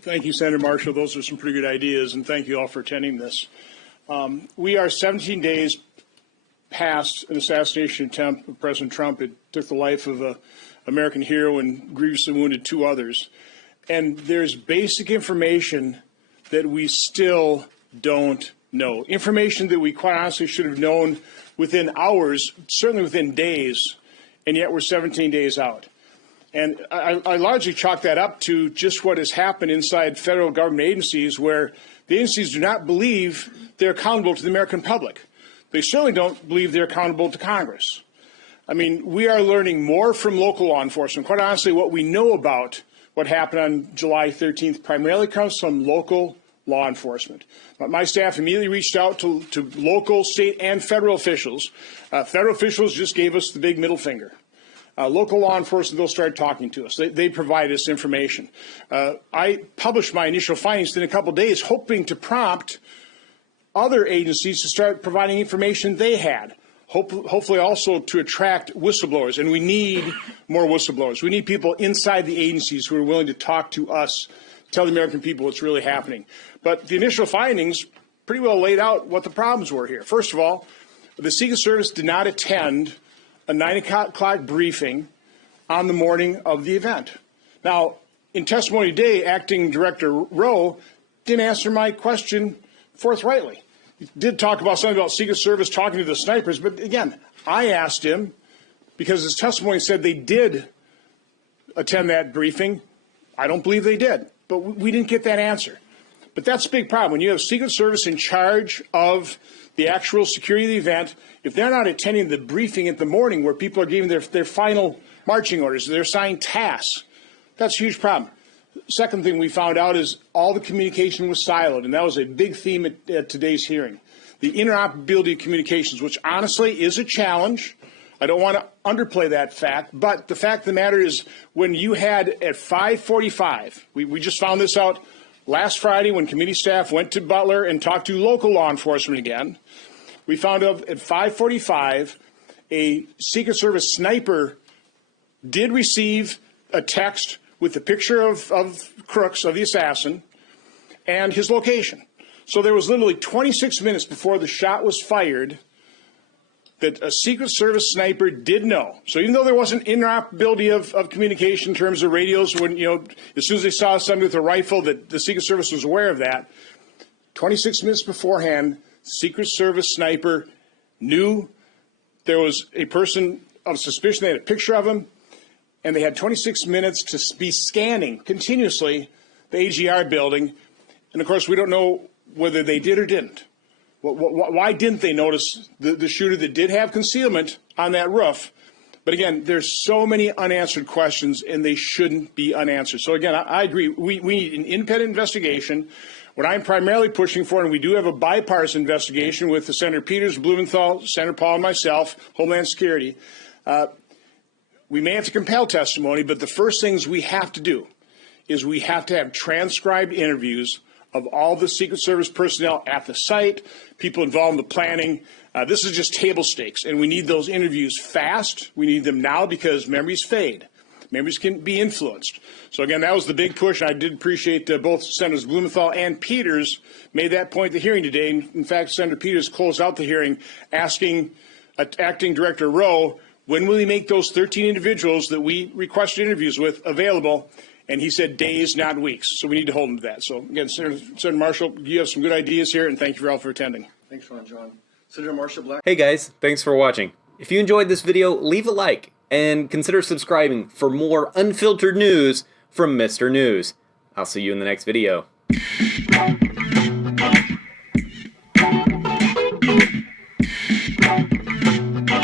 Thank you, Senator Marshall. Those are some pretty good ideas, and thank you all for attending this. We are 17 days past an assassination attempt of President Trump. It took the life of an American hero and grievously wounded 2 others. And there's basic information that we still don't know. Information that we quite honestly should have known within hours, certainly within days, and yet we're 17 days out. And I largely chalk that up to just what has happened inside federal government agencies, where the agencies do not believe they're accountable to the American public. They certainly don't believe they're accountable to Congress. I mean, we are learning more from local law enforcement. Quite honestly, what we know about what happened on July 13th primarily comes from local law enforcement. My staff immediately reached out to local, state, and federal officials. Federal officials just gave us the big middle finger. Local law enforcement, they'll start talking to us. They provide us information. I published my initial findings in a couple of days, hoping to prompt other agencies to start providing information they had, hopefully also to attract whistleblowers. And we need more whistleblowers. We need people inside the agencies who are willing to talk to us, tell the American people what's really happening. But the initial findings pretty well laid out what the problems were here. First of all, the Secret Service did not attend a 9 o'clock briefing on the morning of the event. Now, in testimony today, Acting Director Rowe didn't answer my question forthrightly. He did talk about something about Secret Service talking to the snipers, but again, I asked him, because his testimony said they did attend that briefing. I don't believe they did, but we didn't get that answer. But that's a big problem. When you have Secret Service in charge of the actual security of the event, if they're not attending the briefing at the morning where people are giving their final marching orders, their assigned tasks, that's a huge problem. Second thing we found out is all the communication was siloed, and that was a big theme at today's hearing. The interoperability of communications, which honestly is a challenge. I don't want to underplay that fact, but the fact of the matter is when you had at 5:45, we just found this out last Friday when committee staff went to Butler and talked to local law enforcement again. We found out at 5:45 a Secret Service sniper did receive a text with the picture of Crooks, of the assassin, and his location. So there was literally 26 minutes before the shot was fired that a Secret Service sniper did know. So even though there wasn't interoperability of communication in terms of radios, when, as soon as they saw somebody with a rifle, that the Secret Service was aware of that, 26 minutes beforehand, Secret Service sniper knew there was a person of suspicion. They had a picture of him, and they had 26 minutes to be scanning continuously the AGR building. And, of course, we don't know whether they did or didn't. Why didn't they notice the shooter that did have concealment on that roof? But, again, there's so many unanswered questions, and they shouldn't be unanswered. So, again, I agree. We need an independent investigation. What I'm primarily pushing for, and we do have a bipartisan investigation with Senator Peters, Blumenthal, Senator Paul, and myself, Homeland Security. We may have to compel testimony, but the first things we have to do is we have to have transcribed interviews of all the Secret Service personnel at the site, people involved in the planning. This is just table stakes, and we need those interviews fast. We need them now because memories fade. Memories can be influenced. So, again, that was the big push. I did appreciate both Senators Blumenthal and Peters made that point at the hearing today. In fact, Senator Peters closed out the hearing asking Acting Director Rowe, when will he make those 13 individuals that we requested interviews with available? And he said days, not weeks. So we need to hold him to that. So, again, Senator Marshall, you have some good ideas here, and thank you all for attending. Thanks, Ron John. Senator Marshall Black. Hey, guys. Thanks for watching. If you enjoyed this video, leave a like and consider subscribing for more unfiltered news from Mr. News. I'll see you in the next video.